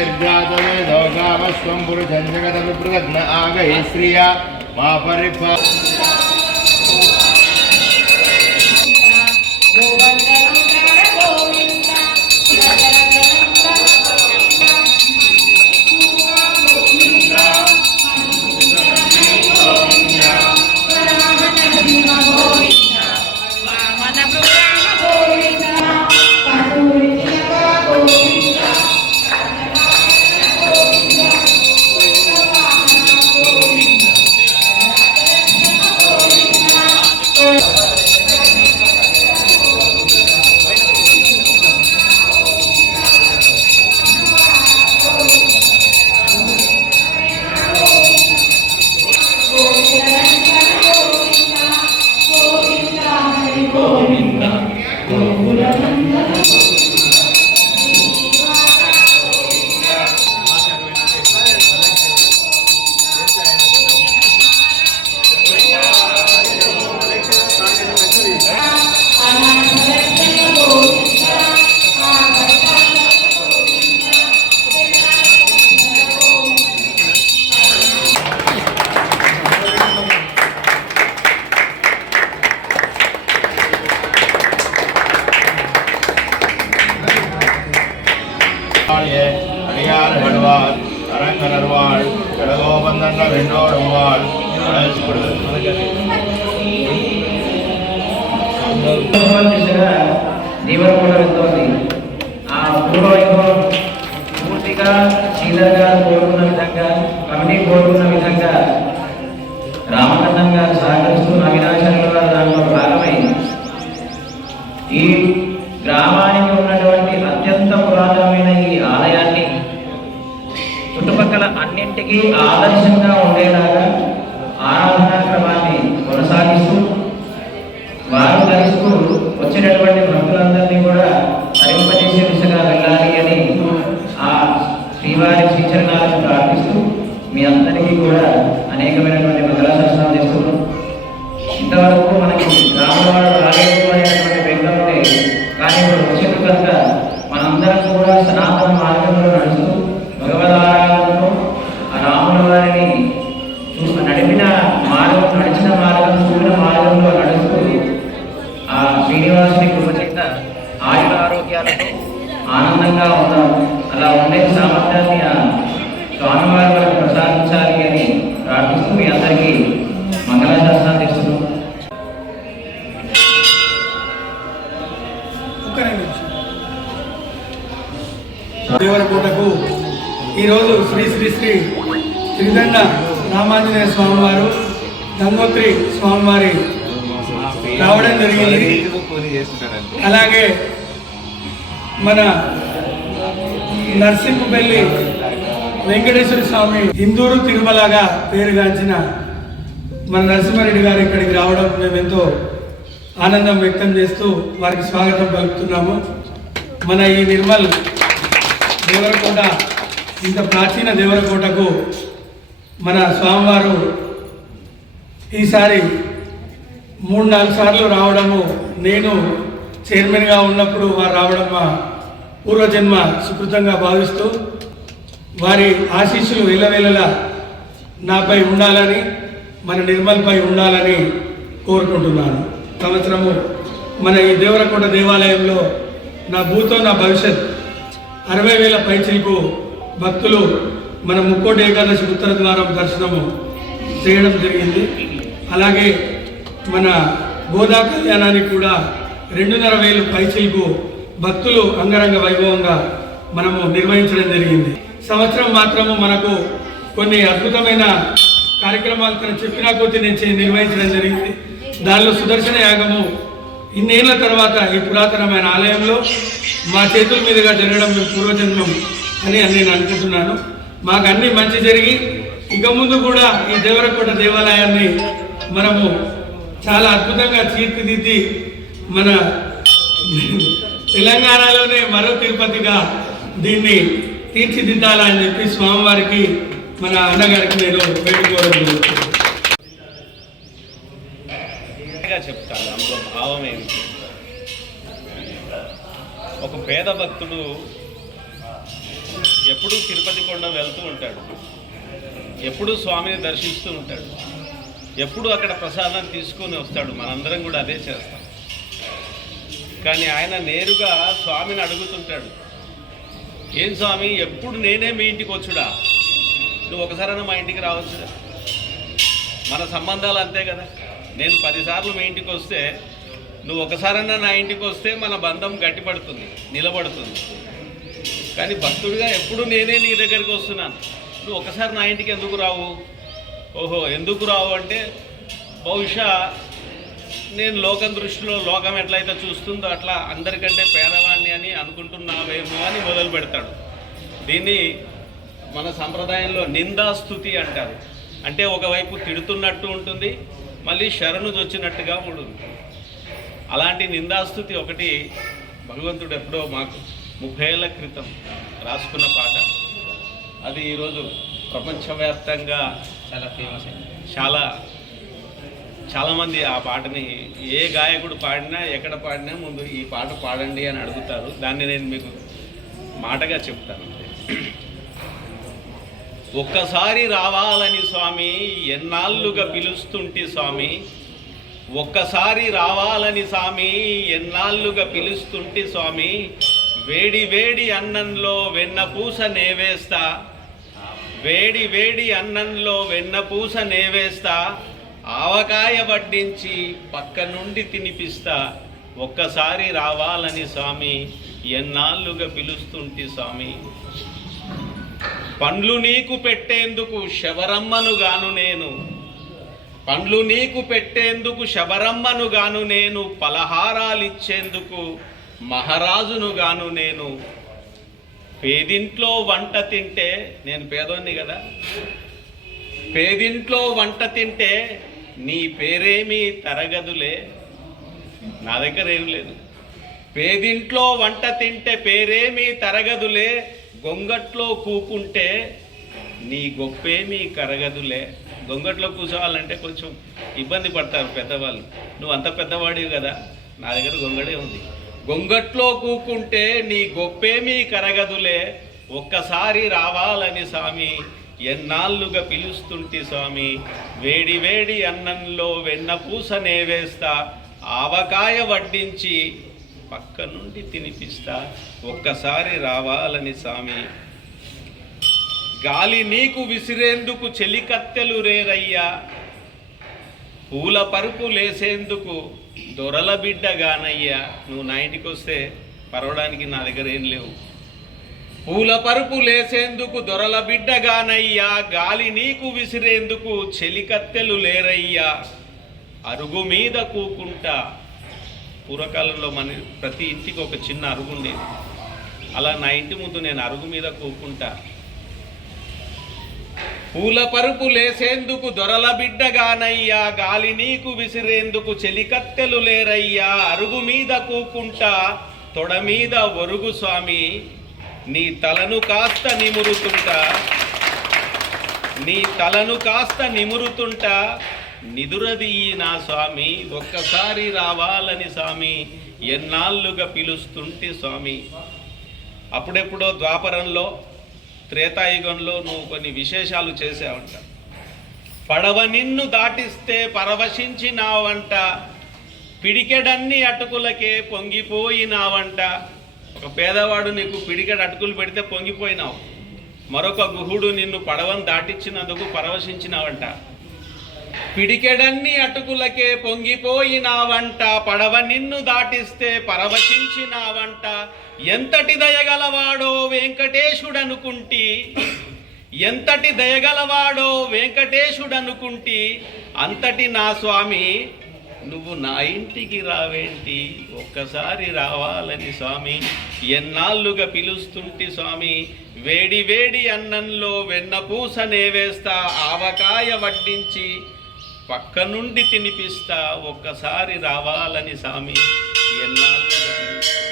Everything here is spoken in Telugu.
दोगामस्वं पुरुषं जगदनुपृदग्न आगहि श्रिया मा परिफा அடியார் வடுவார் அரங்கனர்வாள் கடகோபந்தன்ன வெண்டோருவாள் దేవరకొండ వెళ్తోంది. ఆ పూర్వవైభవం పూర్తిగా శ్రీధర్ గారు కోరుకున్న విధంగా, కమిటీ కోరుకున్న విధంగా రామకృష్ణ గారు సహకరిస్తూ అవినాశాల వారు దాంట్లో భాగమై ఈ గ్రామానికి ఉన్నటువంటి అత్యంత పురాతనమైన ఈ ఆలయాన్ని చుట్టుపక్కల అన్నింటికీ ఆదర్శంగా ఉండేలాగా ఆరాధనా క్రమాన్ని కొనసాగిస్తూ వారు ధరిస్తూ వచ్చినటువంటి భక్తులందరినీ కూడా తరింపజేసే దిశగా వెళ్ళాలి అని ఆ శ్రీవారి శ్రీచరణాలను ప్రార్థిస్తూ మీ అందరికీ కూడా అనేకమైనటువంటి మంగళాశాసనాలు చేస్తున్నాం. ఇంతవరకు మనకి రామవాడు రాలేదు అనేటువంటి బెంగ ఉంటే, కానీ ఇప్పుడు వచ్చిన కనుక మనందరం కూడా సనాతన మార్గంలో నడుస్తూ భగవదారాధనతో ఆ రాముల వారిని నడిచిన మార్గం చూపిన మార్గంలో నడుస్తూ ఆ శ్రీనివాసుని కృపచేత ఆయుర ఆరోగ్యాలతో ఆనందంగా ఉన్నాం. అలా ఉండే సామర్థ్యాన్ని ఆ స్వామివారి వారికి ప్రసాదించాలి అని ప్రార్థిస్తూ మీ అందరికీ మంగళాశాసనాలు ఇస్తున్నాం. దేవరకోటకు ఈరోజు శ్రీ శ్రీ శ్రీ త్రిదండ రామాంజనేయ స్వామివారు, గంగోత్రి స్వామివారి రావడం జరిగింది. అలాగే మన నరసింహపల్లి వెంకటేశ్వర స్వామి హిందూరు తిరుమలగా పేరుగాంచిన మన నరసింహారెడ్డి గారు ఇక్కడికి రావడం మేము ఎంతో ఆనందం వ్యక్తం చేస్తూ వారికి స్వాగతం పలుకుతున్నాము. మన ఈ నిర్మల్ దేవరకోట, ఇంత ప్రాచీన దేవరకోటకు మన స్వామివారు ఈసారి 3-4 సార్లు రావడము, నేను చైర్మన్గా ఉన్నప్పుడు వారు రావడం మా పూర్వజన్మ సుకృతంగా భావిస్తూ వారి ఆశీస్సులు వేలవేళలా నాపై ఉండాలని, మన నిర్మల్పై ఉండాలని కోరుకుంటున్నాను. సంవత్సరము మన ఈ దేవరకోట దేవాలయంలో నా భూతో నా భవిష్యత్ 60,000 పైచిలకు భక్తులు మన ముక్కోటి ఏకాదశి ఉత్తర ద్వారం దర్శనము చేయడం జరిగింది. అలాగే మన గోదా కళ్యాణానికి కూడా 2,500 పైచిలకు భక్తులు అంగరంగ వైభవంగా మనము నిర్వహించడం జరిగింది. సంవత్సరం మాత్రము మనకు కొన్ని అద్భుతమైన కార్యక్రమాలు తను చెప్పినా కొద్ది నేను నిర్వహించడం జరిగింది. దానిలో సుదర్శన యాగము ఇన్నేళ్ల తర్వాత ఈ పురాతనమైన ఆలయంలో మా చేతుల మీదుగా జరగడం మేము పూర్వజన్మం అని నేను అనుకుంటున్నాను. మాకు అన్ని మంచి జరిగి ఇక ముందు కూడా ఈ దేవరకోట దేవాలయాన్ని మనము చాలా అద్భుతంగా తీర్చిదిద్ది మన తెలంగాణలోనే మరో తిరుపతిగా దీన్ని తీర్చిదిద్దాలని చెప్పి స్వామివారికి మన అన్నగారికి నేను వేడుకోవడం జరుగుతుంది. చెప్తాను అందులో భావం ఏమిటి. ఒక పేద భక్తుడు ఎప్పుడూ తిరుపతి కొండ వెళ్తూ ఉంటాడు, ఎప్పుడూ స్వామిని దర్శిస్తూ ఉంటాడు, ఎప్పుడు అక్కడ ప్రసాదం తీసుకొని వస్తాడు. మనందరం కూడా అదే చేస్తాం. కానీ ఆయన నేరుగా స్వామిని అడుగుతుంటాడు, ఏం స్వామి ఎప్పుడు నేనే మీ ఇంటికి వచ్చుడా, నువ్వు ఒకసారైనా మా ఇంటికి రావచ్చుదా? మన సంబంధాలు అంతే కదా. నేను 10 సార్లు మీ ఇంటికి వస్తే నువ్వు ఒకసారైనా నా ఇంటికి వస్తే మన బంధం గట్టిపడుతుంది, నిలబడుతుంది. కానీ భక్తుడిగా ఎప్పుడు నేనే నీ దగ్గరికి వస్తున్నాను, నువ్వు ఒకసారి నా ఇంటికి ఎందుకు రావు? ఓహో ఎందుకు రావు అంటే బహుశా నేను లోకం దృష్టిలో లోకం ఎట్లయితే చూస్తుందో అట్లా అందరికంటే పేదవాణ్ణి అని అనుకుంటున్నావేమో అని మొదలు పెడతాడు. దీన్ని మన సంప్రదాయంలో నిందాస్తుతి అంటారు. అంటే ఒకవైపు తిడుతున్నట్టు ఉంటుంది, మళ్ళీ శరణు వచ్చినట్టుగా ఉంటుంది. అలాంటి నిందాస్తుతి ఒకటి భగవంతుడు ఎప్పుడో మాకు 30 ఏళ్ల క్రితం రాసుకున్న పాట. అది ఈరోజు ప్రపంచవ్యాప్తంగా చాలా ఫేమస్ అయింది. చాలామంది ఆ పాటని ఏ గాయకుడు పాడినా ఎక్కడ పాడినా ముందు ఈ పాట పాడండి అని అడుగుతారు. దాన్ని నేను మీకు మాటగా చెప్తాను. ఒక్కసారి రావాలని స్వామి ఎన్నాళ్ళుగా పిలుస్తుంటే స్వామి, ఒక్కసారి రావాలని స్వామి ఎన్నాళ్ళుగా పిలుస్తుంటే స్వామి, వేడి వేడి అన్నంలో వెన్నపూస నేవేస్తా, వేడి వేడి అన్నంలో వెన్నపూస నేవేస్తా, ఆవకాయ వడ్డించి పక్క నుండి తినిపిస్తా, ఒక్కసారి రావాలని స్వామి ఎన్నాళ్ళుగా పిలుస్తుంటే స్వామి, పండ్లు నీకు పెట్టేందుకు శబరమ్మను గాను నేను, పండ్లు నీకు పెట్టేందుకు శబరమ్మను గాను నేను, పలహారాలిచ్చేందుకు మహారాజును గాను నేను, పేదింట్లో వంట తింటే, నేను పేదోన్ని కదా, పేదింట్లో వంట తింటే నీ పేరేమీ తరగదులే, నా దగ్గర ఏం లేదు. పేదింట్లో వంట తింటే పేరేమీ తరగదులే, గొంగట్లో కూకుంటే నీ గొప్పేమీ కరగదులే. గొంగట్లో కూర్చోవాలంటే కొంచెం ఇబ్బంది పడతారు పెద్దవాళ్ళు. నువ్వు అంత పెద్దవాడివి కదా, నా దగ్గర గొంగడే ఉంది. గొంగట్లో కూకుంటే నీ గొప్పేమీ కరగదులే, ఒక్కసారి రావాలని స్వామి ఎన్నాళ్ళుగా పిలుస్తుంటే స్వామి, వేడి వేడి అన్నంలో వెన్నపూస నేవేస్తా, ఆవకాయ వడ్డించి పక్క నుండి తినిపిస్తా, ఒక్కసారి రావాలని స్వామి. గాలి నీకు విసిరేందుకు చెలికత్తెలు రేరయ్యా, పూల పరుపు లేసేందుకు దొరల బిడ్డగానయ్యా. నువ్వు నా ఇంటికి వస్తే పరవడానికి నా దగ్గర ఏం లేవు. పూల పరుపు లేసేందుకు దొరల బిడ్డగానయ్యా, గాలి నీకు విసిరేందుకు చెలికత్తెలు లేరయ్యా, అరుగు మీద కూకుంటా. పూర్వకాలంలో మన ప్రతి ఇంటికి ఒక చిన్న అరుగు ఉండేది. అలా నా ఇంటి ముందు నేను అరుగు మీద కూకుంటా. పూల పరుపు లేసేందుకు దొరల బిడ్డగానయ్యా, గాలి నీకు విసిరేందుకు చెలికత్తెలు లేరయ్యా, అరుగు మీద కూకుంటా, తొడ మీద ఒరుగు స్వామి, నీ తలను కాస్త నిమురుతుంటా, నీ తలను కాస్త నిమురుతుంటా, నిదురదీయి నా స్వామి, ఒక్కసారి రావాలని స్వామి ఎన్నాళ్ళుగా పిలుస్తుంటే స్వామి. అప్పుడెప్పుడో ద్వాపరంలో త్రేతాయుగంలో నువ్వు కొన్ని విశేషాలు చేసావంట. పడవ నిన్ను దాటిస్తే పరవశించినావంట, పిడికెడన్ని అటుకులకే పొంగిపోయినావంట. ఒక పేదవాడు నీకు పిడికెడు అటుకులు పెడితే పొంగిపోయినావు, మరొక గుహుడు నిన్ను పడవను దాటించినందుకు పరవశించినావంట. పిడికెడన్ని అటుకులకే పొంగిపోయినావంట, పడవ నిన్ను దాటిస్తే పరవశించినావంట. ఎంతటి దయగలవాడో వెంకటేశుడనుకుంటి, ఎంతటి దయగలవాడో వెంకటేశుడనుకుంటి, అంతటి నా స్వామి నువ్వు నా ఇంటికి రావేంటి, ఒక్కసారి రావాలని స్వామి ఎన్నాళ్ళుగా పిలుస్తుంటే స్వామి. వేడి వేడి అన్నంలో వెన్నపూస నేవేస్తా, ఆవకాయ వడ్డించి పక్క నుండి తినిపిస్తా, ఒక్కసారి రావాలని స్వామి ఎన్నాళ్ళుగా పిలుస్తా.